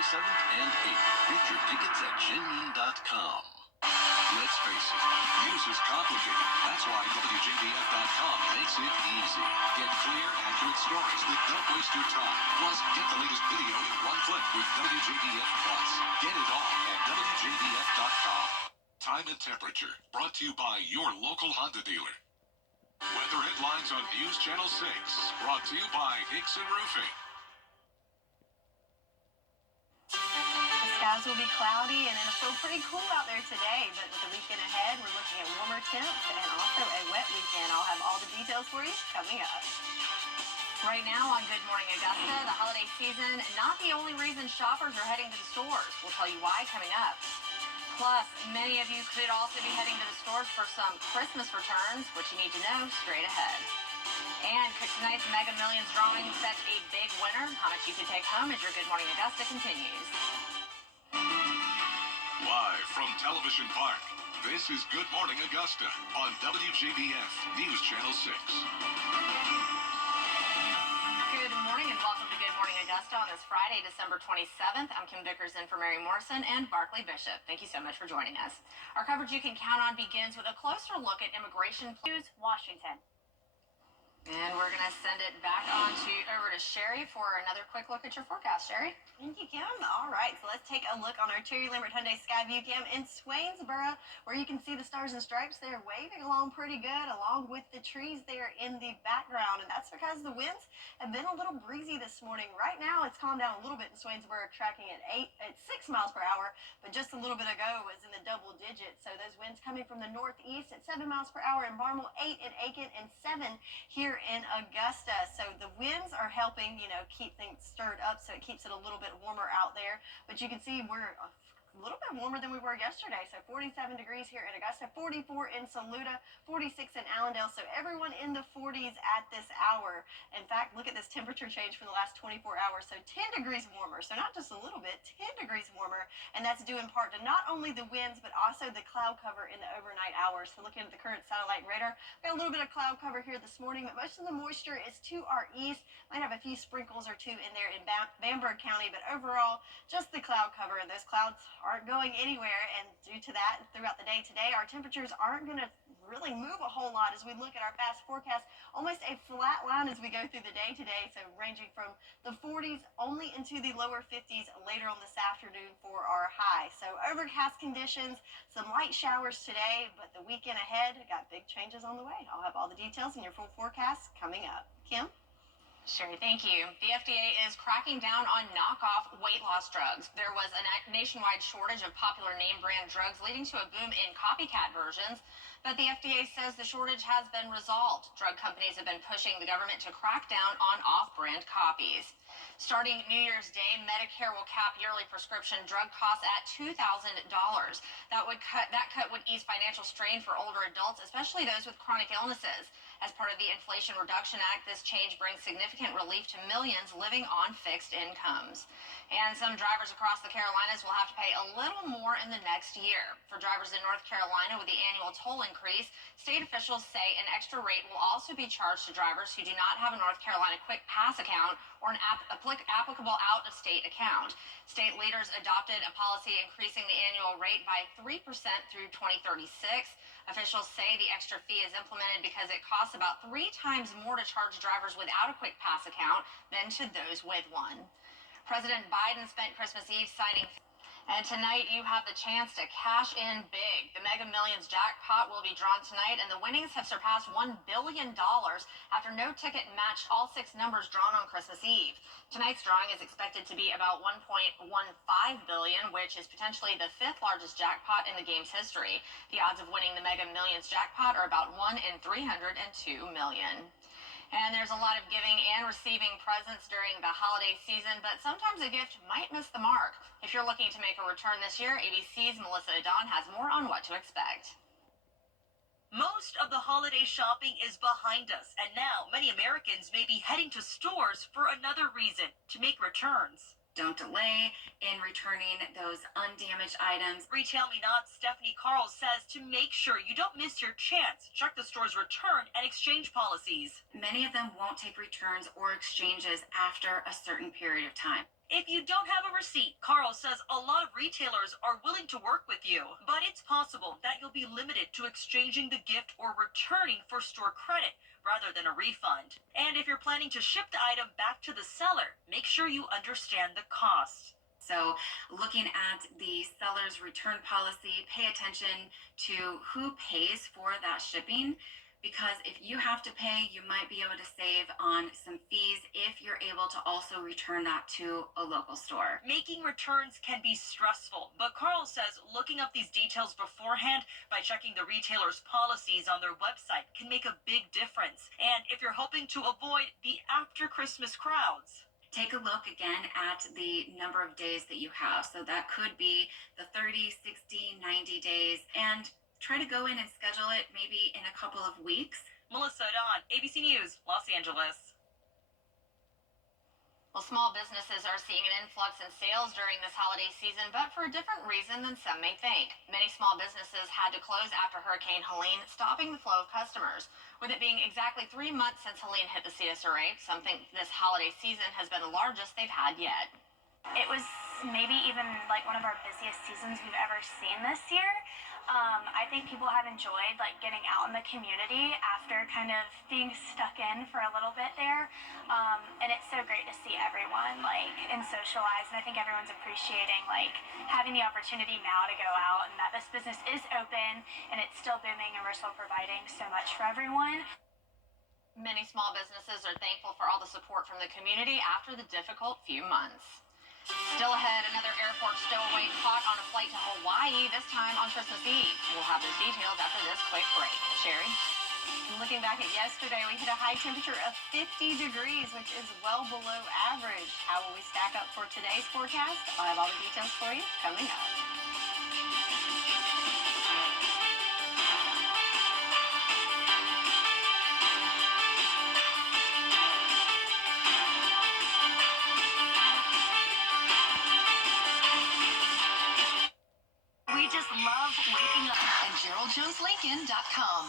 February 7th and 8th. Get your tickets at Shinyin.com. Let's face it, news is complicated. That's why WJBF.com makes it easy. Get clear, accurate stories that don't waste your time. Plus, get the latest video in one click with WJBF Plus. Get it all at WJBF.com. Time and temperature, brought to you by your local Honda dealer. Weather headlines on News Channel 6, brought to you by Hickson Roofing. Skies will be cloudy and it'll feel pretty cool out there today, but with the weekend ahead, we're looking at warmer temps and also a wet weekend. I'll have all the details for you coming up. Right now on Good Morning Augusta, the holiday season, not the only reason shoppers are heading to the stores. We'll tell you why coming up. Plus, many of you could also be heading to the stores for some Christmas returns, which you need to know straight ahead. And could tonight's Mega Millions drawing set a big winner? How much you can take home as your Good Morning Augusta continues. Live from Television Park, this is Good Morning Augusta on WJBF News Channel 6. Good morning and welcome to Good Morning Augusta on this Friday, December 27th. I'm Kim Vickers in for Mary Morrison and Barclay Bishop. Thank you so much for joining us. Our coverage you can count on begins with a closer look at immigration news, Washington. And we're going to send it back over to Sherry for another quick look at your forecast. Sherry? Thank you, Kim. All right, so let's take a look on our Terry Lambert Hyundai Skyview Cam in Swainsboro, where you can see the stars and stripes there waving along pretty good, along with the trees there in the background. And that's because the winds have been a little breezy this morning. Right now, it's calmed down a little bit in Swainsboro, tracking at 6 miles per hour, but just a little bit ago was in the double digits. So those winds coming from the northeast at 7 miles per hour in Barnwell, 8 in Aiken, and 7 here in Augusta. So the winds are helping, keep things stirred up, so it keeps it a little bit warmer out there. But you can see we're a little bit warmer than we were yesterday. So 47 degrees here in Augusta, 44 in Saluda, 46 in Allendale. So everyone in the 40s at this hour. In fact, look at this temperature change for the last 24 hours. So 10 degrees warmer. So not just a little bit, 10 degrees warmer. And that's due in part to not only the winds, but also the cloud cover in the overnight hours. So looking at the current satellite radar, got a little bit of cloud cover here this morning, but most of the moisture is to our east. Might have a few sprinkles or two in there in Bamberg County, but overall, just the cloud cover. And those clouds aren't going anywhere, and due to that, throughout the day today, our temperatures aren't going to really move a whole lot as we look at our fast forecast. Almost a flat line as we go through the day today, so ranging from the 40s only into the lower 50s later on this afternoon for our high. So overcast conditions, some light showers today, but the weekend ahead got big changes on the way. I'll have all the details in your full forecast coming up. Kim? Sherry, thank you. The FDA is cracking down on knockoff weight loss drugs. There was a nationwide shortage of popular name brand drugs, leading to a boom in copycat versions. But the FDA says the shortage has been resolved. Drug companies have been pushing the government to crack down on off-brand copies. Starting New Year's Day, Medicare will cap yearly prescription drug costs at $2,000. That cut would ease financial strain for older adults, especially those with chronic illnesses. As part of the Inflation Reduction Act, this change brings significant relief to millions living on fixed incomes. And some drivers across the Carolinas will have to pay a little more in the next year. For drivers in North Carolina with the annual toll increase, state officials say an extra rate will also be charged to drivers who do not have a North Carolina Quick Pass account or an applicable out-of-state account. State leaders adopted a policy increasing the annual rate by 3% through 2036. Officials say the extra fee is implemented because it costs about 3 times more to charge drivers without a Quick Pass account than to those with one. President Biden spent Christmas Eve signing. And tonight, you have the chance to cash in big. The Mega Millions jackpot will be drawn tonight, and the winnings have surpassed $1 billion after no ticket matched all 6 numbers drawn on Christmas Eve. Tonight's drawing is expected to be about $1.15 billion, which is potentially the 5th largest jackpot in the game's history. The odds of winning the Mega Millions jackpot are about 1 in 302 million. And there's a lot of giving and receiving presents during the holiday season, but sometimes a gift might miss the mark. If you're looking to make a return this year, ABC's Melissa Adon has more on what to expect. Most of the holiday shopping is behind us, and now many Americans may be heading to stores for another reason, to make returns. Don't delay in returning those undamaged items. Retail Minot Stephanie Carl says to make sure you don't miss your chance, check the store's return and exchange policies. Many of them won't take returns or exchanges after a certain period of time. If you don't have a receipt, Carl Carl says a lot of retailers are willing to work with you, but it's possible that you'll be limited to exchanging the gift or returning for store credit rather than a refund. And if you're planning to ship the item back to the seller, make sure you understand the cost. So looking at the seller's return policy, pay attention to who pays for that shipping, because if you have to pay, you might be able to save on some fees if you're able to also return that to a local store. Making returns can be stressful, but Carl says looking up these details beforehand by checking the retailer's policies on their website can make a big difference. And if you're hoping to avoid the after Christmas crowds, take a look again at the number of days that you have. So that could be the 30, 60, 90 days, and try to go in and schedule it maybe in a couple of weeks. Melissa Don, ABC News, Los Angeles. Well, small businesses are seeing an influx in sales during this holiday season, but for a different reason than some may think. Many small businesses had to close after Hurricane Helene, stopping the flow of customers. With it being exactly 3 months since Helene hit the CSRA, some think this holiday season has been the largest they've had yet. It was maybe even like one of our busiest seasons we've ever seen this year. I think people have enjoyed like getting out in the community after kind of being stuck in for a little bit there. And it's so great to see everyone like and socialize. And I think everyone's appreciating like having the opportunity now to go out and that this business is open and it's still booming and we're still providing so much for everyone. Many small businesses are thankful for all the support from the community after the difficult few months. Still ahead, another airport stowaway caught on a flight to Hawaii, this time on Christmas Eve. We'll have those details after this quick break. Sherry? And looking back at yesterday, we hit a high temperature of 50 degrees, which is well below average. How will we stack up for today's forecast? I'll have all the details for you coming up. We just love waking up. And GeraldJonesLincoln.com.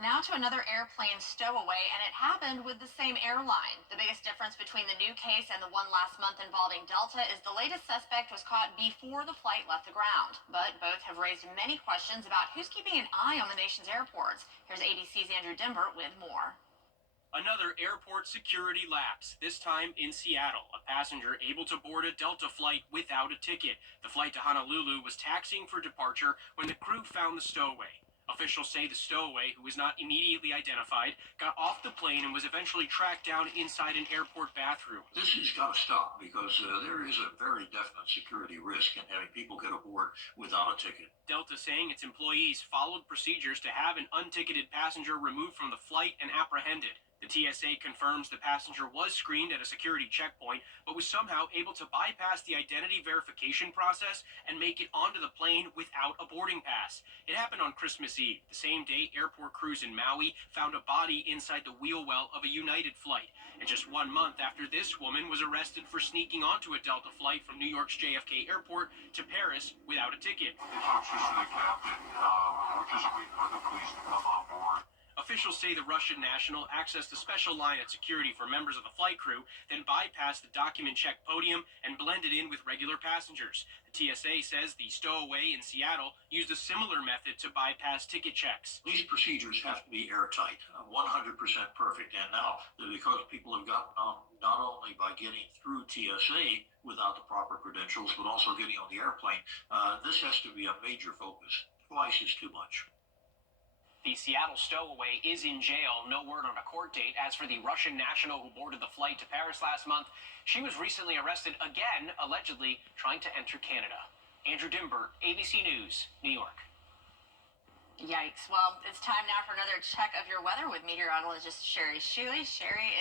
Now to another airplane stowaway, and it happened with the same airline. The biggest difference between the new case and the one last month involving Delta is the latest suspect was caught before the flight left the ground. But both have raised many questions about who's keeping an eye on the nation's airports. Here's ABC's Andrew Dimber with more. Another airport security lapse, this time in Seattle. A passenger able to board a Delta flight without a ticket. The flight to Honolulu was taxiing for departure when the crew found the stowaway. Officials say the stowaway, who was not immediately identified, got off the plane and was eventually tracked down inside an airport bathroom. This has got to stop because there is a very definite security risk in having people get aboard without a ticket. Delta saying its employees followed procedures to have an unticketed passenger removed from the flight and apprehended. The TSA confirms the passenger was screened at a security checkpoint, but was somehow able to bypass the identity verification process and make it onto the plane without a boarding pass. It happened on Christmas Eve, the same day airport crews in Maui found a body inside the wheel well of a United flight. And just 1 month after this woman was arrested for sneaking onto a Delta flight from New York's JFK Airport to Paris without a ticket. Instructions to the captain, we're just waiting for the police to come on board. Officials say the Russian national accessed a special line at security for members of the flight crew, then bypassed the document check podium and blended in with regular passengers. The TSA says the stowaway in Seattle used a similar method to bypass ticket checks. These procedures have to be airtight, 100% perfect. And now, because people have gotten on not only by getting through TSA without the proper credentials, but also getting on the airplane, this has to be a major focus. Twice is too much. The Seattle stowaway is in jail. No word on a court date. As for the Russian national who boarded the flight to Paris last month, she was recently arrested again, allegedly trying to enter Canada. Andrew Dimber, ABC News, New York. Yikes. Well, it's time now for another check of your weather with meteorologist Sherry Shuley. Sherry,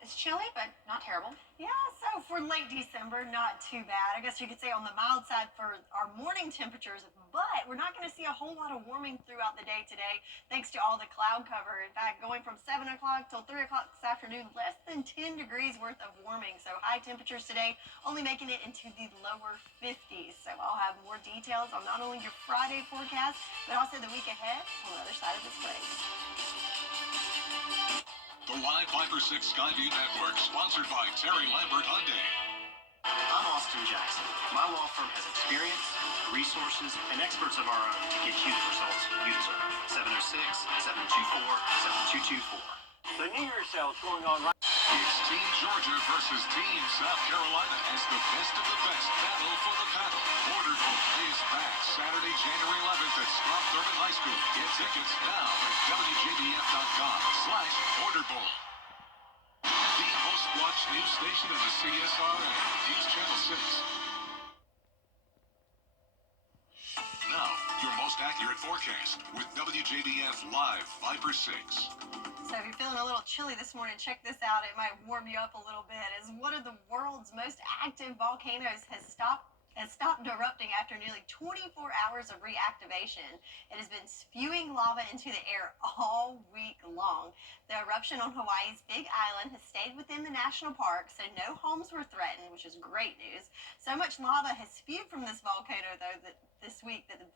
it's chilly, but not terrible. Yeah, so for late December, not too bad. I guess you could say on the mild side for our morning temperatures, but we're not going to see a whole lot of warming throughout the day today, thanks to all the cloud cover. In fact, going from 7 o'clock till 3 o'clock this afternoon, less than 10 degrees worth of warming. So high temperatures today, only making it into the lower 50s. So I'll have more details on not only your Friday forecast, but also the week ahead on the other side of this break. The Live 5 for 6 Skyview Network, sponsored by Terry Lambert Hyundai. Austin Jackson. My law firm has experience, resources, and experts of our own to get you the results you deserve. 706-724-7224. The New Year's sale is going on right. It's Team Georgia versus Team South Carolina as the best of the best battle for the paddle. Border Bowl is back Saturday, January 11th at Strom Thurmond High School. Get tickets now at WJBF.com/Border Bowl. The most watched news station in the CSRN, News Channel 6. Now, your most accurate forecast with WJBF Live Viper 6. So if you're feeling a little chilly this morning, check this out. It might warm you up a little bit. As one of the world's most active volcanoes has stopped erupting after nearly 24 hours of reactivation. It has been spewing lava into the air all week long. The eruption on Hawaii's Big Island has stayed within the national park, so no homes were threatened, which is great news. So much lava has spewed from this volcano, though, that this week that the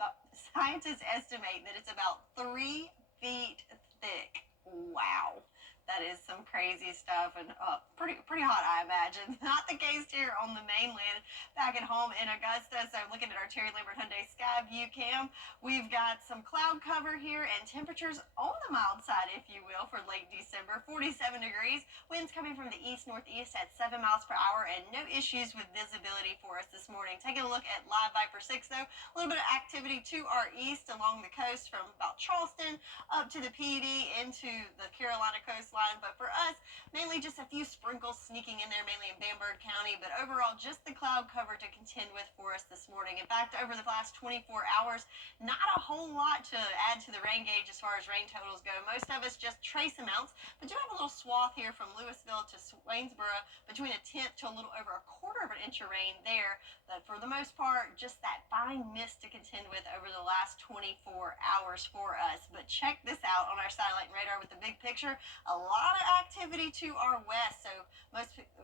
scientists estimate that it's about 3 feet thick. Wow. That is some crazy stuff and pretty hot, I imagine. Not the case here on the mainland back at home in Augusta. So looking at our Terry Lambert Hyundai Sky View cam, we've got some cloud cover here and temperatures on the mild side, if you will, for late December. 47 degrees, winds coming from the east-northeast at 7 miles per hour, and no issues with visibility for us this morning. Taking a look at Live Viper 6, though, a little bit of activity to our east along the coast from about Charleston up to the PED into the Carolina coastline. But for us, mainly just a few sprinkles sneaking in there, mainly in Bamberg County. But overall, just the cloud cover to contend with for us this morning. In fact, over the last 24 hours, not a whole lot to add to the rain gauge as far as rain totals go. Most of us just trace amounts, but do have a little swath here from Louisville to Swainsboro, between a tenth to a little over a quarter of an inch of rain there. But for the most part, just that fine mist to contend with over the last 24 hours for us. But check this out on our satellite radar with the big picture. A lot of activity to our west, so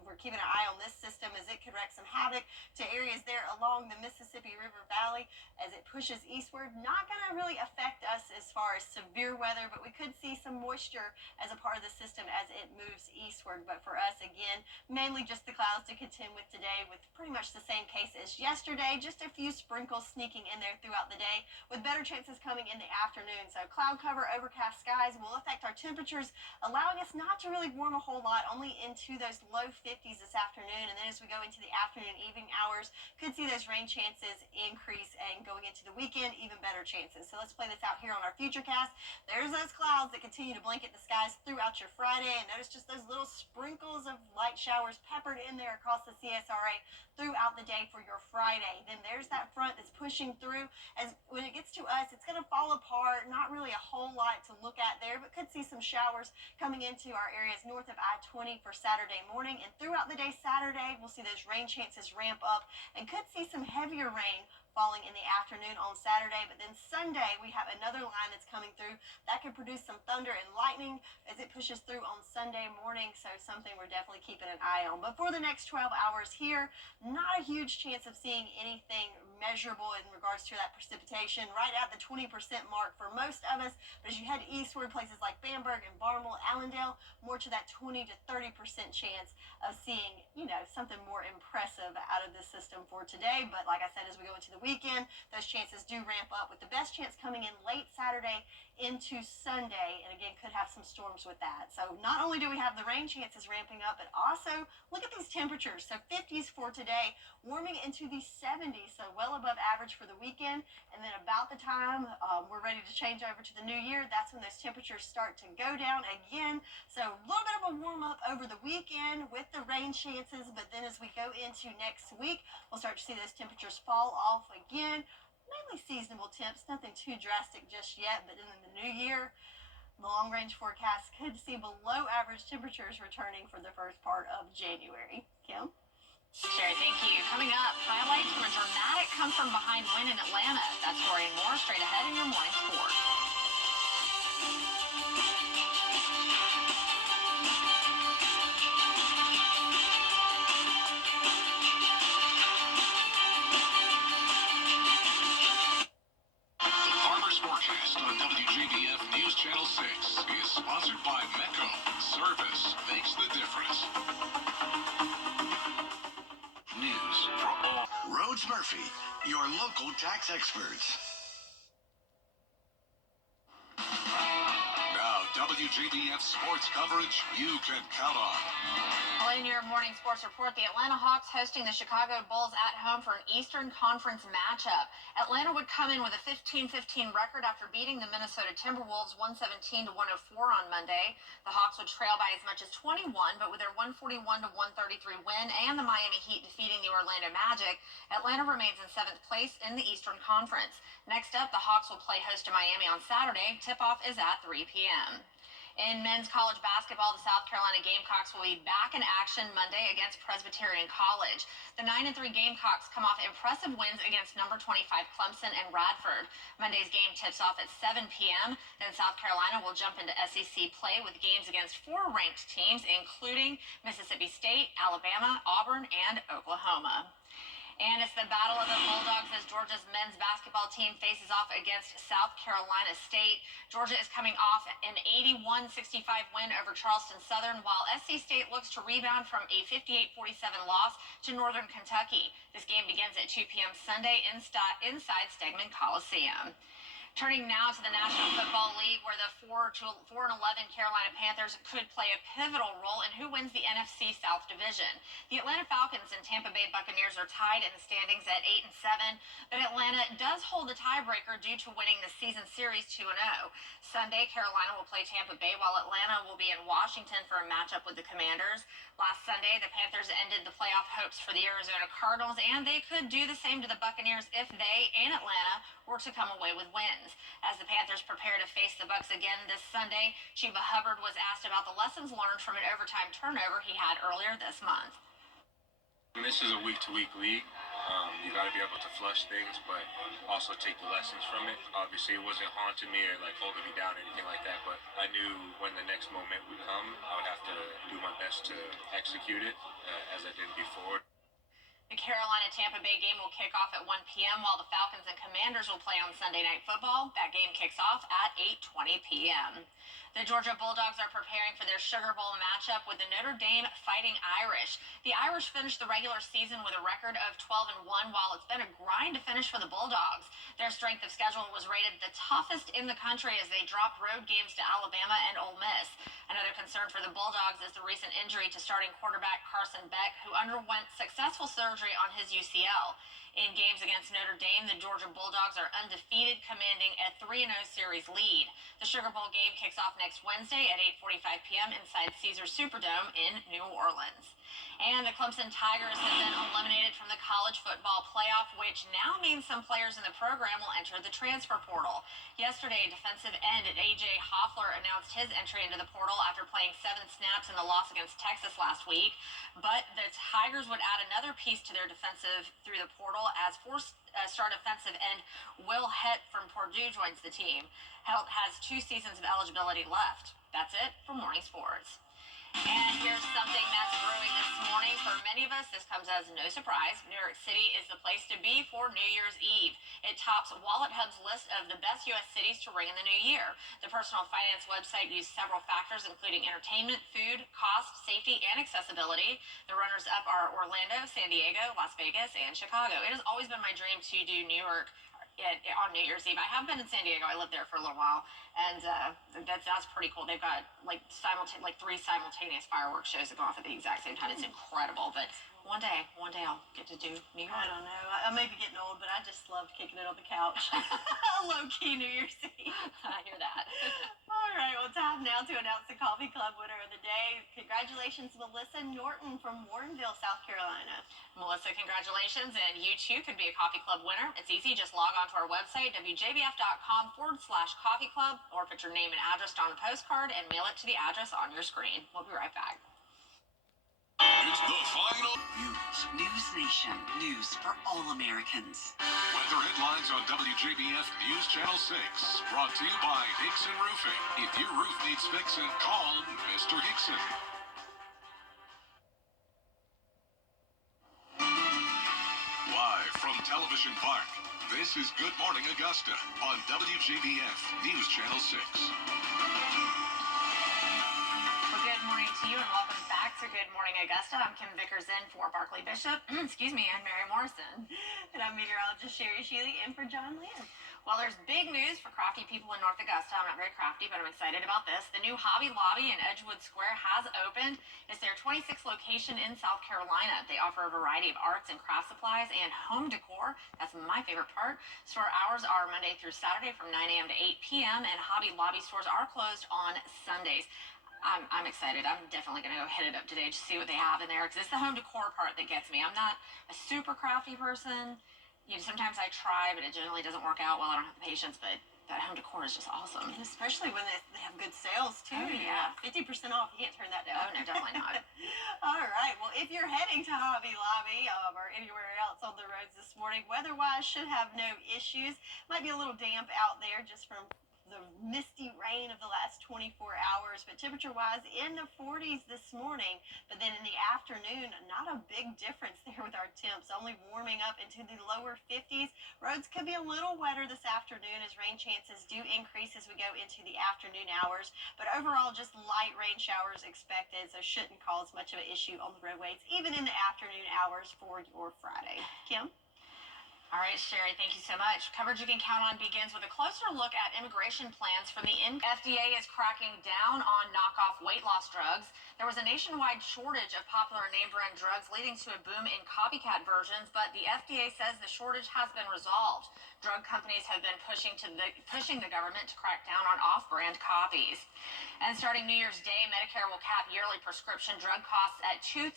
we're keeping an eye on this system as it could wreak some havoc to areas there along the Mississippi River Valley as it pushes eastward. Not going to really affect us as far as severe weather, but we could see some moisture as a part of the system as it moves eastward. But for us, again, mainly just the clouds to contend with today, with pretty much the same case as yesterday. Just a few sprinkles sneaking in there throughout the day, with better chances coming in the afternoon. So cloud cover, overcast skies will affect our temperatures, allowing us not to really warm a whole lot, only into those low 50s this afternoon. And then as we go into the afternoon evening hours, could see those rain chances increase, and going into the weekend, even better chances. So let's play this out here on our futurecast. There's those clouds that continue to blanket the skies throughout your Friday, and notice just those little sprinkles of light showers peppered in there across the CSRA throughout the day for your Friday. Then there's that front that's pushing through. As when it gets to us, it's going to fall apart. Not really a whole lot to look at there, but could see some showers coming into our areas north of I-20 for Saturday morning. And throughout the day Saturday, we'll see those rain chances ramp up and could see some heavier rain falling in the afternoon on Saturday. But then Sunday, we have another line that's coming through that could produce some thunder and lightning as it pushes through on Sunday morning. So something we're definitely keeping an eye on. But for the next 12 hours here, not a huge chance of seeing anything measurable in regards to that precipitation, right at the 20% mark for most of us. But as you head eastward, places like Bamberg and Barnwell, Allendale, more to that 20 to 30% chance of seeing, something more impressive out of this system for today. But like I said, as we go into the weekend, those chances do ramp up, with the best chance coming in late Saturday into Sunday, and again, could have some storms with that. So not only do we have the rain chances ramping up, but also look at these temperatures. So 50s for today, warming into the 70s, so well above average for the weekend. And then about the time we're ready to change over to the new year, that's when those temperatures start to go down again. So a little bit of a warm up over the weekend with the rain chances, but then as we go into next week, we'll start to see those temperatures fall off again. Mainly seasonable temps, nothing too drastic just yet, but in the new year, the long-range forecast could see below average temperatures returning for the first part of January. Kim? Sherry, thank you. Coming up, highlights from a dramatic come-from-behind win in Atlanta. That story and more straight ahead in your morning sport. The Farmer's Forecast on WJBF News Channel 6 is sponsored by Mecco. Service makes the difference. News for Jones Murphy, your local tax experts. Now, WJBF sports coverage you can count on. Well, in your morning sports report, the Atlanta Hawks hosting the Chicago Bulls at home for an Eastern Conference matchup. Atlanta would come in with a 15-15 record after beating the Minnesota Timberwolves 117-104 on Monday. The Hawks would trail by as much as 21, but with their 141-133 win and the Miami Heat defeating the Orlando Magic, Atlanta remains in 7th place in the Eastern Conference. Next up, the Hawks will play host to Miami on Saturday. Tip-off is at 3 p.m. In men's college basketball, the South Carolina Gamecocks will be back in action Monday against Presbyterian College. The 9-3 Gamecocks come off impressive wins against number 25 Clemson and Radford. Monday's game tips off at 7 p.m. Then South Carolina will jump into SEC play with games against 4 ranked teams, including Mississippi State, Alabama, Auburn, and Oklahoma. And it's the battle of the Bulldogs as Georgia's men's basketball team faces off against South Carolina State. Georgia is coming off an 81-65 win over Charleston Southern, while SC State looks to rebound from a 58-47 loss to Northern Kentucky. This game begins at 2 p.m. Sunday inside Stegman Coliseum. Turning now to the National Football League, where the 4-11 Carolina Panthers could play a pivotal role in who wins the NFC South Division. The Atlanta Falcons and Tampa Bay Buccaneers are tied in the standings at 8-7, but Atlanta does hold the tiebreaker due to winning the season series 2-0. Sunday, Carolina will play Tampa Bay, while Atlanta will be in Washington for a matchup with the Commanders. Last Sunday, the Panthers ended the playoff hopes for the Arizona Cardinals, and they could do the same to the Buccaneers if they and Atlanta were to come away with wins. As the Panthers prepare to face the Bucs again this Sunday, Chuba Hubbard was asked about the lessons learned from an overtime turnover he had earlier this month. This is a week-to-week league. You got to be able to flush things, but also take the lessons from it. Obviously, it wasn't haunting me or like holding me down or anything like that, but I knew when the next moment would come, I would have to do my best to execute it as I did before. The Carolina-Tampa Bay game will kick off at 1 p.m., while the Falcons and Commanders will play on Sunday Night Football. That game kicks off at 8:20 p.m. The Georgia Bulldogs are preparing for their Sugar Bowl matchup with the Notre Dame Fighting Irish. The Irish finished the regular season with a record of 12-1, while it's been a grind to finish for the Bulldogs. Their strength of schedule was rated the toughest in the country as they dropped road games to Alabama and Ole Miss. Another concern for the Bulldogs is the recent injury to starting quarterback Carson Beck, who underwent successful surgery on his UCL. In games against Notre Dame, the Georgia Bulldogs are undefeated, commanding a 3-0 series lead. The Sugar Bowl game kicks off next Wednesday at 8:45 p.m. inside Caesars Superdome in New Orleans. And the Clemson Tigers have been eliminated from the college football playoff, which now means some players in the program will enter the transfer portal. Yesterday, defensive end A.J. Hoffler announced his entry into the portal after playing 7 snaps in the loss against Texas last week. But the Tigers would add another piece to their defensive through the portal as star defensive end Will Hett from Purdue joins the team. Hett has 2 seasons of eligibility left. That's it for Morning Sports. And here's something that's brewing this morning. For many of us, this comes as no surprise. New York City is the place to be for New Year's Eve. It tops Wallet Hub's list of the best U.S. cities to ring in the new year. The personal finance website used several factors, including entertainment, food, cost, safety, and accessibility. The runners-up are Orlando, San Diego, Las Vegas, and Chicago. It has always been my dream to do New York on New Year's Eve. I have been in San Diego. I lived there for a little while, and that's pretty cool. They've got like 3 simultaneous fireworks shows that go off at the exact same time. It's incredible. But one day I'll get to do New York. I don't know. I may be getting old, but I just loved kicking it on the couch. Low-key New Year's Eve. I hear that. All right, well, time now to announce the Coffee Club winner of the day. Congratulations, Melissa Norton from Warrenville, South Carolina. Melissa, congratulations, and you too could be a Coffee Club winner. It's easy. Just log on to our website, WJBF.com/Coffee Club, or put your name and address on a postcard and mail it to the address on your screen. We'll be right back. It's the final News Nation. News for all Americans. weather headlines on WJBF News Channel 6. Brought to you by Hickson Roofing. If your roof needs fixing, call Mr. Hickson. Live from Television Park, this is Good Morning Augusta on WJBF News Channel 6. Well, good morning to you, and welcome back So good morning, Augusta. I'm Kim Vickers in for Barkley Bishop. Excuse me, and Mary Morrison. And I'm meteorologist Sherry Shealy in for John Lynn. Well, there's big news for crafty people in North Augusta. I'm not very crafty, but I'm excited about this. The new Hobby Lobby in Edgewood Square has opened. It's their 26th location in South Carolina. They offer a variety of arts and craft supplies and home decor. That's my favorite part. Store hours are Monday through Saturday from 9 a.m. to 8 p.m. and Hobby Lobby stores are closed on Sundays. I'm excited. I'm definitely going to go hit it up today to see what they have in there because it's the home decor part that gets me. I'm not a super crafty person. Sometimes I try, but it generally doesn't work out well. I don't have the patience, but that home decor is just awesome. Especially when they have good sales, too. Oh, yeah. 50% off. You can't turn that down. Oh, no, definitely not. All right. Well, if you're heading to Hobby Lobby or anywhere else on the roads this morning, weather-wise should have no issues. Might be a little damp out there just from the misty rain of the last 24 hours, but temperature-wise in the 40s this morning. But then in the afternoon, not a big difference there with our temps, only warming up into the lower 50s. Roads could be a little wetter this afternoon as rain chances do increase as we go into the afternoon hours. But overall, just light rain showers expected, so shouldn't cause much of an issue on the roadways, even in the afternoon hours for your Friday. Kim? All right, Sherry, thank you so much. Coverage you can count on begins with a closer look at immigration plans from the FDA is cracking down on knockoff weight loss drugs. There was a nationwide shortage of popular name brand drugs leading to a boom in copycat versions, but the FDA says the shortage has been resolved. Drug companies have been pushing the government to crack down on off-brand copies. And starting New Year's Day, Medicare will cap yearly prescription drug costs at $2,000.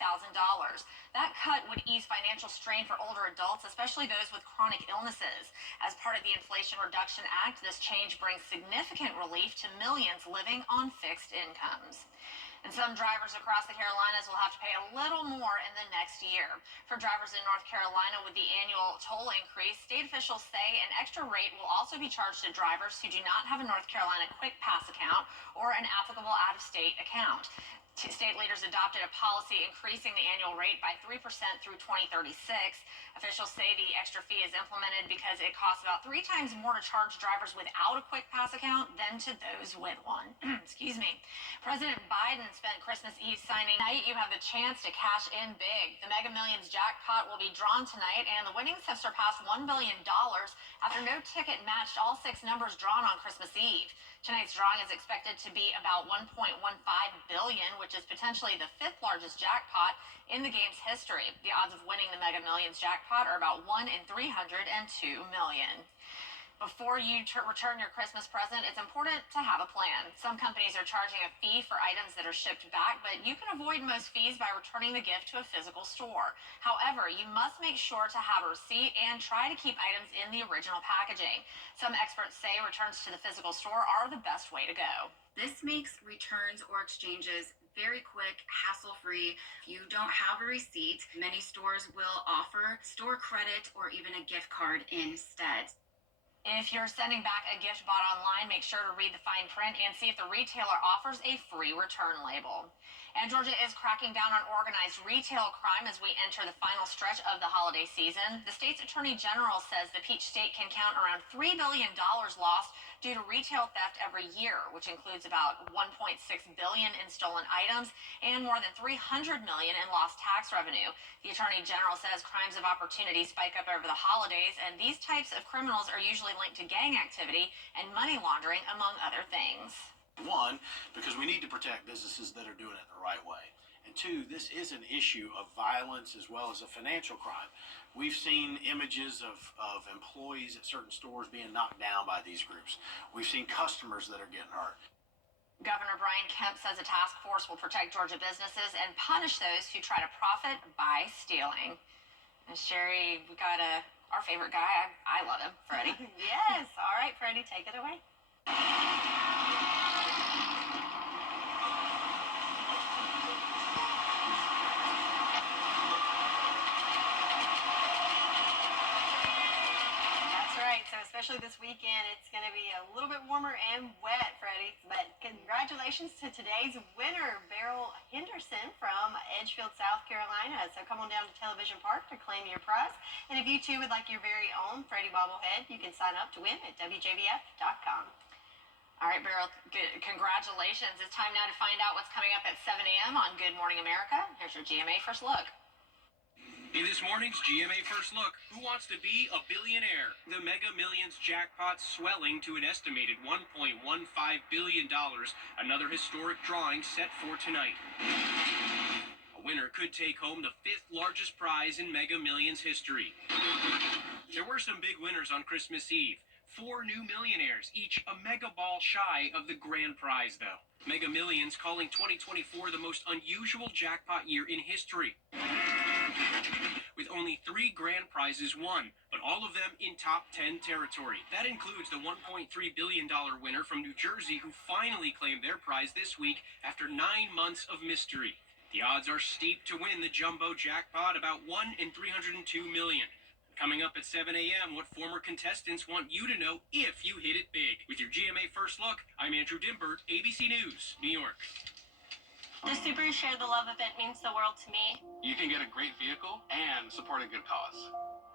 That cut would ease financial strain for older adults, especially those with chronic illnesses. As part of the Inflation Reduction Act, this change brings significant relief to millions living on fixed incomes. And some drivers across the Carolinas will have to pay a little more in the next year. For drivers in North Carolina with the annual toll increase, state officials say an extra rate will also be charged to drivers who do not have a North Carolina Quick Pass account or an applicable out-of-state account. State leaders adopted a policy increasing the annual rate by 3% through 2036. Officials say the extra fee is implemented because it costs about 3 times more to charge drivers without a Quick Pass account than to those with one. Excuse me. President Biden spent Christmas Eve signing. Tonight, you have the chance to cash in big. The Mega Millions jackpot will be drawn tonight, and the winnings have surpassed $1 billion after no ticket matched all 6 numbers drawn on Christmas Eve. Tonight's drawing is expected to be about $1.15 billion, which is potentially the 5th largest jackpot in the game's history. The odds of winning the Mega Millions jackpot are about 1 in 302 million. Before you return your Christmas present, it's important to have a plan. Some companies are charging a fee for items that are shipped back, but you can avoid most fees by returning the gift to a physical store. However, you must make sure to have a receipt and try to keep items in the original packaging. Some experts say returns to the physical store are the best way to go. This makes returns or exchanges very quick, hassle-free. If you don't have a receipt, many stores will offer store credit or even a gift card instead. If you're sending back a gift bought online, make sure to read the fine print and see if the retailer offers a free return label. And Georgia is cracking down on organized retail crime as we enter the final stretch of the holiday season. The state's attorney general says the Peach State can count around $3 billion lost due to retail theft every year, which includes about $1.6 billion in stolen items and more than $300 million in lost tax revenue. The attorney general says crimes of opportunity spike up over the holidays, and these types of criminals are usually linked to gang activity and money laundering, among other things. One, because we need to protect businesses that are doing it the right way. And two, this is an issue of violence as well as a financial crime. We've seen images of employees at certain stores being knocked down by these groups. We've seen customers that are getting hurt. Governor Brian Kemp says a task force will protect Georgia businesses and punish those who try to profit by stealing. And Sherry, we got our favorite guy. I love him, Freddie. Yes. All right, Freddie, take it away. So especially this weekend, it's going to be a little bit warmer and wet, Freddie. But congratulations to today's winner, Beryl Henderson from Edgefield, South Carolina. So come on down to Television Park to claim your prize. And if you too would like your very own Freddie bobblehead, you can sign up to win at WJBF.com. All right, Beryl, congratulations. It's time now to find out what's coming up at 7 a.m. on Good Morning America. Here's your GMA First Look. In this morning's GMA First Look, who wants to be a billionaire? The Mega Millions jackpot swelling to an estimated $1.15 billion. Another historic drawing set for tonight. A winner could take home the 5th largest prize in Mega Millions history. There were some big winners on Christmas Eve. 4 new millionaires, each a mega ball shy of the grand prize, though. Mega Millions calling 2024 the most unusual jackpot year in history, with only 3 grand prizes won, but all of them in top 10 territory. That includes the $1.3 billion winner from New Jersey, who finally claimed their prize this week after 9 months of mystery. The odds are steep to win the jumbo jackpot, about 1 in 302 million. Coming up at 7 a.m., what former contestants want you to know if you hit it big. With your GMA First Look, I'm Andrew Dimbert, ABC News, New York. The Subaru Share the Love event means the world to me. You can get a great vehicle and support a good cause.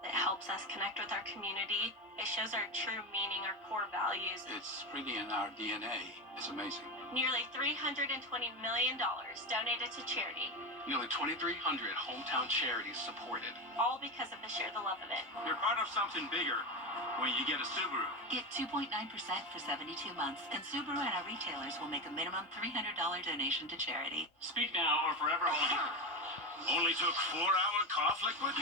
It helps us connect with our community. It shows our true meaning, our core values. It's really in our DNA. It's amazing. Nearly $320 million donated to charity, Nearly 2,300 hometown charities supported. all because of the Share the Love event. You're part of something bigger when you get a Subaru. Get 2.9% for 72 months, and Subaru and our retailers will make a minimum $300 donation to charity. Speak now or forever hold it. Only took 4-hour cough liquid?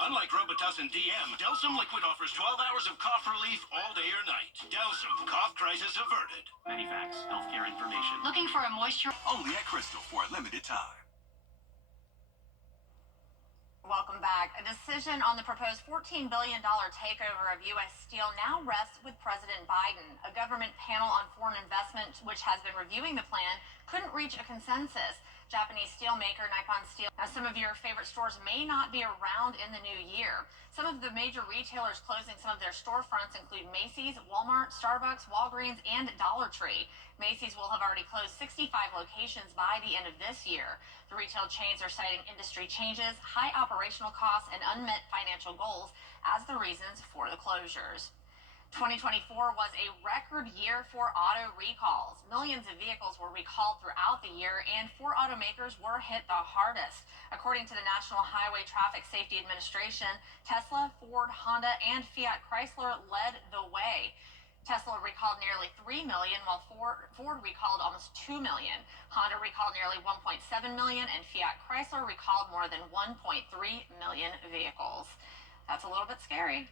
Unlike Robitussin DM, Delsum Liquid offers 12 hours of cough relief all day or night. Delsum, cough crisis averted. Manufacts healthcare information. Looking for a moisture? Only at Crystal for a limited time. Welcome back. A decision on the proposed $14 billion takeover of U.S. Steel now rests with President Biden. A government panel on foreign investment, which has been reviewing the plan, couldn't reach a consensus. Japanese steelmaker Nippon Steel. Now, some of your favorite stores may not be around in the new year. Some of the major retailers closing some of their storefronts include Macy's, Walmart, Starbucks, Walgreens, and Dollar Tree. Macy's will have already closed 65 locations by the end of this year. The retail chains are citing industry changes, high operational costs, and unmet financial goals as the reasons for the closures. 2024 was a record year for auto recalls. Millions of vehicles were recalled throughout the year, and 4 automakers were hit the hardest. According to the National Highway Traffic Safety Administration, Tesla, Ford, Honda, and Fiat Chrysler led the way. Tesla recalled nearly 3 million, while Ford recalled almost 2 million. Honda recalled nearly 1.7 million, and Fiat Chrysler recalled more than 1.3 million vehicles. That's a little bit scary.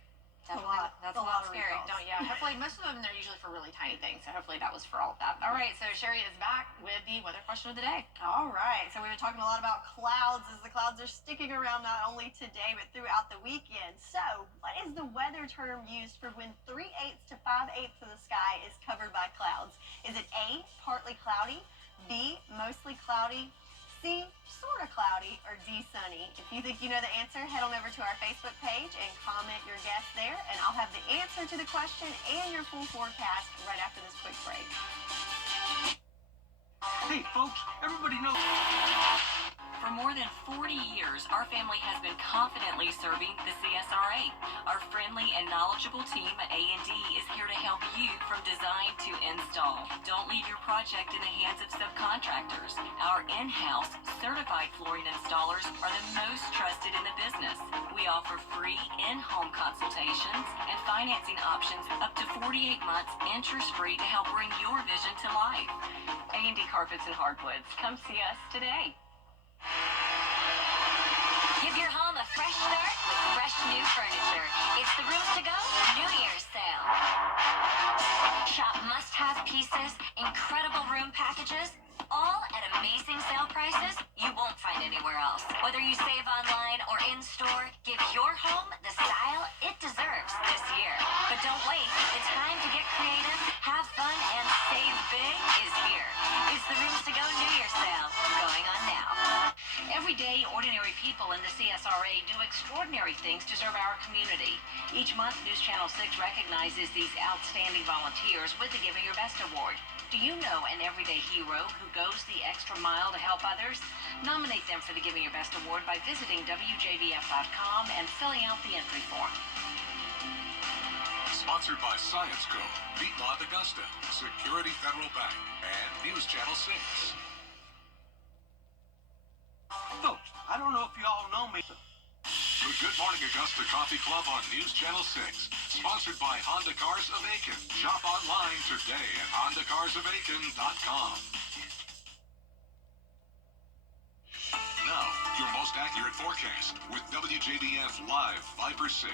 That's a lot scary. Hopefully, most of them, they're usually for really tiny things. So hopefully that was for all of that. All right, so Sherry is back with the weather question of the day. All right, so we've been talking a lot about clouds, as the clouds are sticking around not only today but throughout the weekend. So what is the weather term used for when 3/8 to 5/8 of the sky is covered by clouds? Is it A, partly cloudy, B, mostly cloudy, C, sort of cloudy, or D, sunny? If you think you know the answer, head on over to our Facebook page and comment your guess there, and I'll have the answer to the question and your full forecast right after this quick break. Hey, folks, everybody knows. For more than 40 years, our family has been confidently serving the CSRA. Our friendly and knowledgeable team at A&D is here to help you from design to install. Don't leave your project in the hands of subcontractors. Our in-house certified flooring installers are the most trusted in the business. We offer free in-home consultations and financing options up to 48 months interest-free to help bring your vision to life. A&D Carpets and Hardwoods. Come see us today. Give your home a fresh start with fresh new furniture. It's the Rooms to Go New Year's sale. Shop must-have pieces, incredible room packages, all at amazing sale prices you won't find anywhere else. Whether you save online or in-store, give your home the style it deserves this year. But don't wait. The time to get creative, have fun, and save big is here. It's the Rooms to Go New Year's sale going on now. Every day, ordinary people in the CSRA do extraordinary things to serve our community. Each month, News Channel 6 recognizes these outstanding volunteers with the Giving Your Best Award. Do you know an everyday hero who goes the extra mile to help others? Nominate them for the Giving Your Best Award by visiting WJBF.com and filling out the entry form. Sponsored by Science Co., Beatmont Augusta, Security Federal Bank, and News Channel 6. Folks, I don't know if you all know me. The Good Morning Augusta Coffee Club on News Channel 6. Sponsored by Honda Cars of Aiken. Shop online today at HondaCarsOfAiken.com. Now, your most accurate forecast with WJBF Live Viper 6.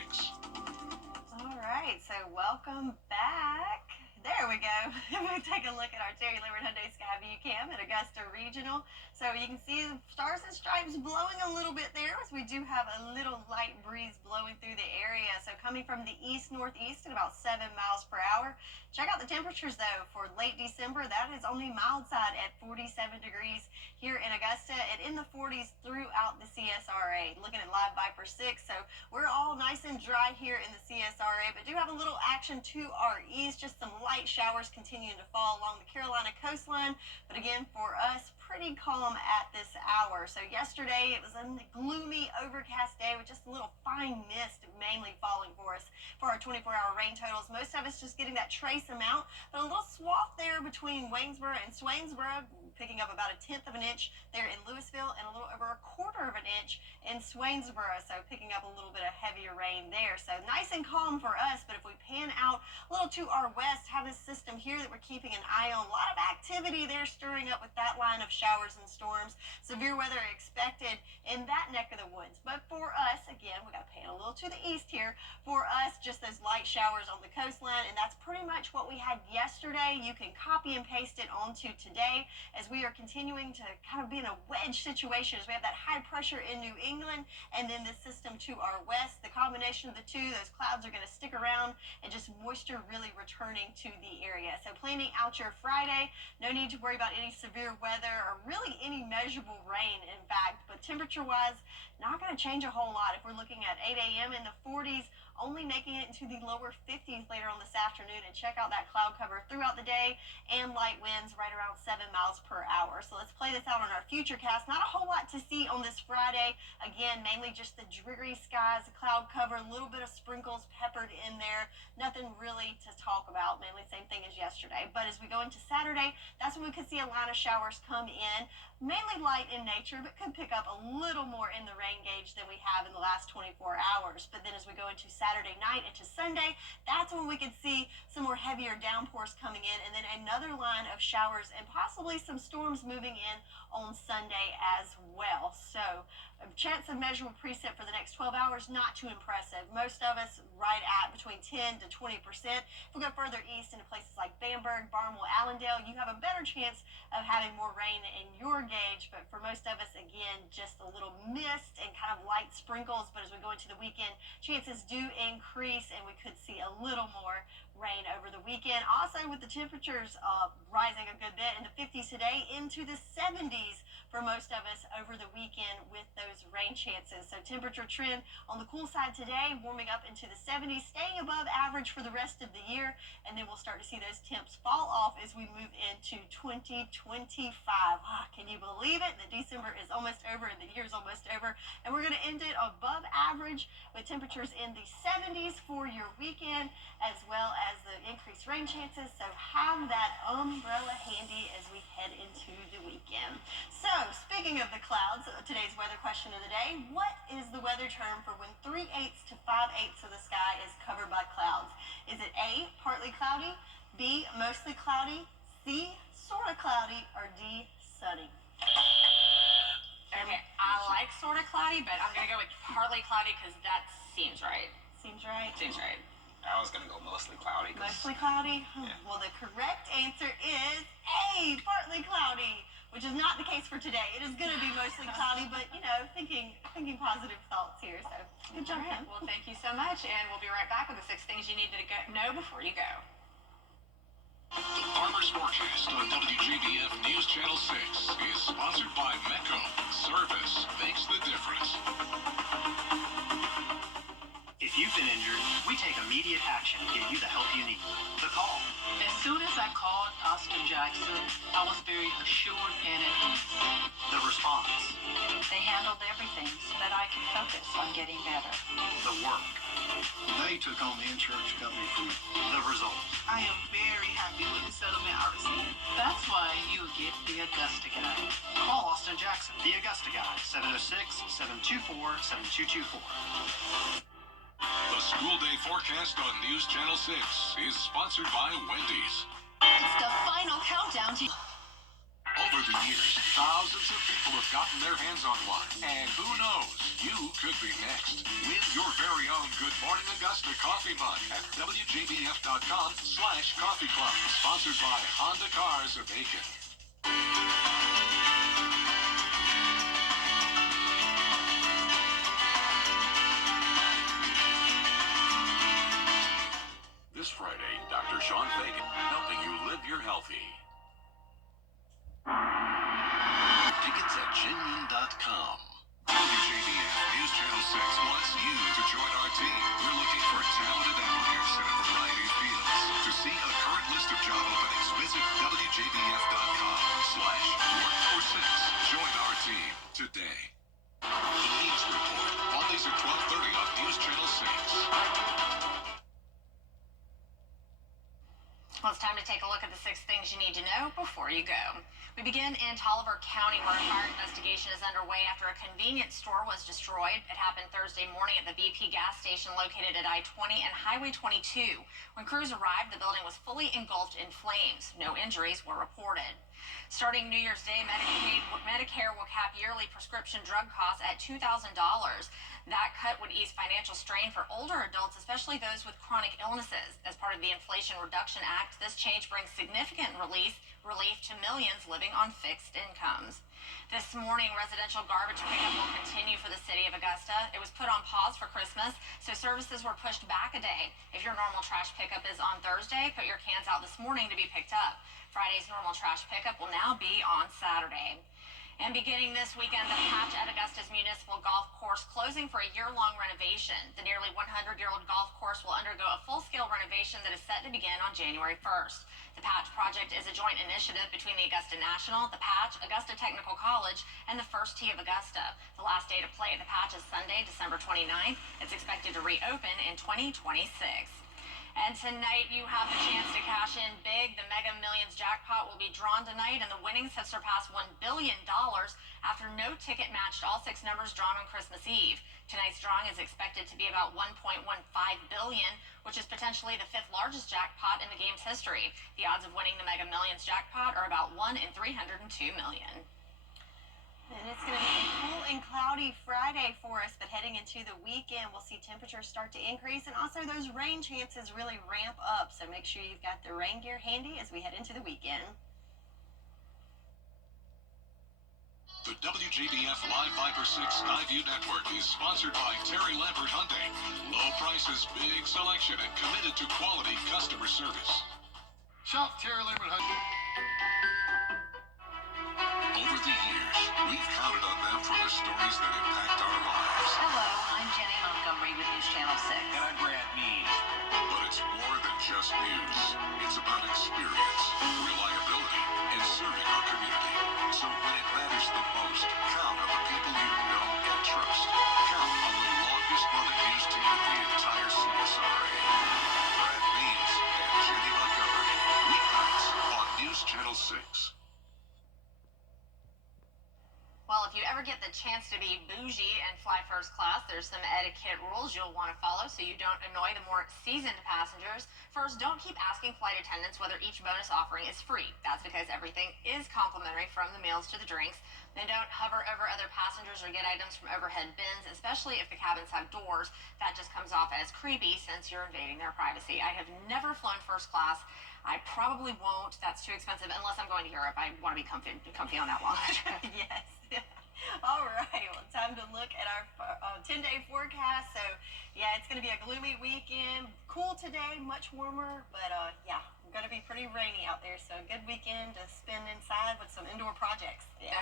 All right, so welcome back. There we go. We take a look at our Terry Lambert Hyundai Skyview Cam at Augusta Regional. So you can see the stars and stripes blowing a little bit there, as we do have a little light breeze blowing through the area. So coming from the east-northeast at about 7 miles per hour. Check out the temperatures, though, for late December. That is on the mild side at 47 degrees here in Augusta and in the 40s throughout the CSRA. Looking at Live Viper 6, so we're all nice and dry here in the CSRA, but do have a little action to our east. Just some light showers continuing to fall along the Carolina coastline, but again, for us, pretty calm at this hour. So yesterday, it was a gloomy, overcast day with just a little fine mist mainly falling for us for our 24-hour rain totals. Most of us just getting that trace amount, but a little swath there between Waynesboro and Swainsboro, picking up about 1/10 of an inch there in Louisville and a little over 1/4 of an inch in Swainsboro, so picking up a little bit of heavier rain there. So nice and calm for us, but if we pan out a little to our west, have this system here that we're keeping an eye on. A lot of activity there stirring up with that line of showers and storms. Severe weather expected in that neck of the woods. But for us, again, we got to pan a little to the east here. For us, just those light showers on the coastline, and that's pretty much what we had yesterday. You can copy and paste it onto today, as we are continuing to kind of be in a wedge situation, as we have that high pressure in New England and then this system to our west. The combination of the two, those clouds are going to stick around and just moisture really returning to the area. So planning out your Friday, no need to worry about any severe weather or really any measurable rain, in fact, but temperature-wise, not going to change a whole lot. If we're looking at 8 a.m. in the 40s, only making it into the lower 50s later on this afternoon, and check out that cloud cover throughout the day and light winds right around 7 miles per hour. So let's play this out on our future cast. Not a whole lot to see on this Friday. Again, mainly just the dreary skies, the cloud cover, a little bit of sprinkles peppered in there. Nothing really to talk about. Mainly same thing as yesterday. But as we go into Saturday, that's when we could see a line of showers come in. Mainly light in nature, but could pick up a little more in the rain gauge than we have in the last 24 hours. But then as we go into Saturday night into Sunday, that's when we could see some more heavier downpours coming in, and then another line of showers and possibly some storms moving in on Sunday as well. So a chance of measurable precip for the next 12 hours, not too impressive. Most of us right at between 10 to 20%. If we go further east into places like Bamberg, Barnwell, Allendale, you have a better chance of having more rain in your gauge, but for most of us, again, just a little mist and kind of light sprinkles. But as we go into the weekend, chances do increase, and we could see a little more rain over the weekend. Also, with the temperatures rising a good bit in the 50s today, into the 70s for most of us over the weekend with those rain chances. So temperature trend on the cool side today, warming up into the 70s, staying above average for the rest of the year, and then we'll start to see those temps fall off as we move into 2025. Can you believe it? That December is almost over and the year's almost over, and we're going to end it above average with temperatures in the 70s for your weekend, as well as the increased rain chances. So have that umbrella handy as we head into the weekend. So speaking of the clouds, today's weather question of the day: what is the weather term for when 3/8 to 5/8 of the sky is covered by clouds? Is it A, partly cloudy, B, mostly cloudy, C, sort of cloudy, or D, sunny? Okay, I like sort of cloudy, but I'm going to go with partly cloudy because that seems right. Seems right. Seems right. I was gonna go mostly cloudy. Mostly cloudy? Yeah. Well, the correct answer is A, partly cloudy, which is not the case for today. It is going to be mostly cloudy, but, you know, thinking positive thoughts here. So good job, Kim. Well, thank you so much, and we'll be right back with the 6 things you need to know before you go. The Farmer's Forecast on WJBF News Channel 6 is sponsored by Mecco. Service makes the difference. If you've been injured, we take immediate action to get you the help you need. The call. As soon as I called Austin Jackson, I was very assured and at ease. The response. They have handled everything so that I could focus on getting better. The work. They took on the insurance company for the results. I am very happy with the settlement I received. That's why you get the Augusta guy. Call Austin Jackson, the Augusta guy, 706-724-7224. The school day forecast on News Channel 6 is sponsored by Wendy's. It's the final countdown to... Over the years, thousands of people have gotten their hands on one. And who knows, you could be next. Win your very own Good Morning Augusta coffee mug at WJBF.com/coffee club. Sponsored by Honda Cars of Aiken. This Friday, Dr. Sean Fagan helping you live your healthy. Tickets at genuine.com. WJBF News Channel 6 wants you to join our team. We're looking for talented applicants in a variety of fields. To see a current list of job openings, visit WJBF.com/work-for-6. Join our team today. The News Report, Mondays at 12:30 on News Channel 6. Well, it's time to take a look at the 6 things you need to know before you go. We begin in Tolliver County, where a fire investigation is underway after a convenience store was destroyed. It happened Thursday morning at the BP gas station located at I-20 and Highway 22. When crews arrived, the building was fully engulfed in flames. No injuries were reported. Starting New Year's Day, Medicare will cap yearly prescription drug costs at $2,000. That cut would ease financial strain for older adults, especially those with chronic illnesses. As part of the Inflation Reduction Act, this change brings significant relief to millions living on fixed incomes. This morning, residential garbage pickup will continue for the city of Augusta. It was put on pause for Christmas, so services were pushed back a day. If your normal trash pickup is on Thursday, put your cans out this morning to be picked up. Friday's normal trash pickup will now be on Saturday. And beginning this weekend, the patch at Augusta's municipal golf course closing for a year-long renovation. The nearly 100-year-old golf course will undergo a full-scale renovation that is set to begin on January 1st. The patch project is a joint initiative between the Augusta National, the patch, Augusta Technical College, and the First Tee of Augusta. The last day to play at the patch is Sunday, December 29th. It's expected to reopen in 2026. And tonight you have the chance to cash in big. The Mega Millions jackpot will be drawn tonight, and the winnings have surpassed $1 billion after no ticket matched all 6 numbers drawn on Christmas Eve. Tonight's drawing is expected to be about $1.15 billion, which is potentially the 5th largest jackpot in the game's history. The odds of winning the Mega Millions jackpot are about 1 in 302 million. And it's going to be a cool and cloudy Friday for us, but heading into the weekend, we'll see temperatures start to increase, and also those rain chances really ramp up. So make sure you've got the rain gear handy as we head into the weekend. The WJBF Live Viper 6 Skyview Network is sponsored by Terry Lambert Hyundai. Low prices, big selection, and committed to quality customer service. Shop Terry Lambert Hyundai. Over the years, we've counted on them for the stories that impact our lives. Hello, I'm Jenny Montgomery with News Channel 6. And I'm Brad Mead. But it's more than just news. It's about experience, reliability, and serving our community. So when it matters the most, count on the people you know and trust. Count on the longest running news team in the entire CSRA. Brad Means and Jenny Montgomery. Weeknights on News Channel 6. Well, if you ever get the chance to be bougie and fly first class, there's some etiquette rules you'll want to follow so you don't annoy the more seasoned passengers. First, don't keep asking flight attendants whether each bonus offering is free. That's because everything is complimentary, from the meals to the drinks. Then don't hover over other passengers or get items from overhead bins, especially if the cabins have doors. That just comes off as creepy since you're invading their privacy. I have never flown first class. I probably won't. That's too expensive unless I'm going to Europe. I want to be comfy on that long trip. Yes. All right. Well, time to look at our 10-day forecast. So, yeah, it's going to be a gloomy weekend. Cool today, much warmer, but yeah, going to be pretty rainy out there. So, a good weekend to spend inside with some indoor projects. Yeah,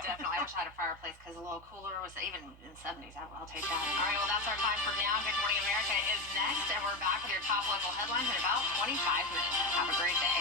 definitely. I wish I had a fireplace because a little cooler was even in 70s. I'll take that. All right. Well, that's our time for now. Good Morning America is next, and we're back with your top local headlines in about 25 minutes. Have a great day.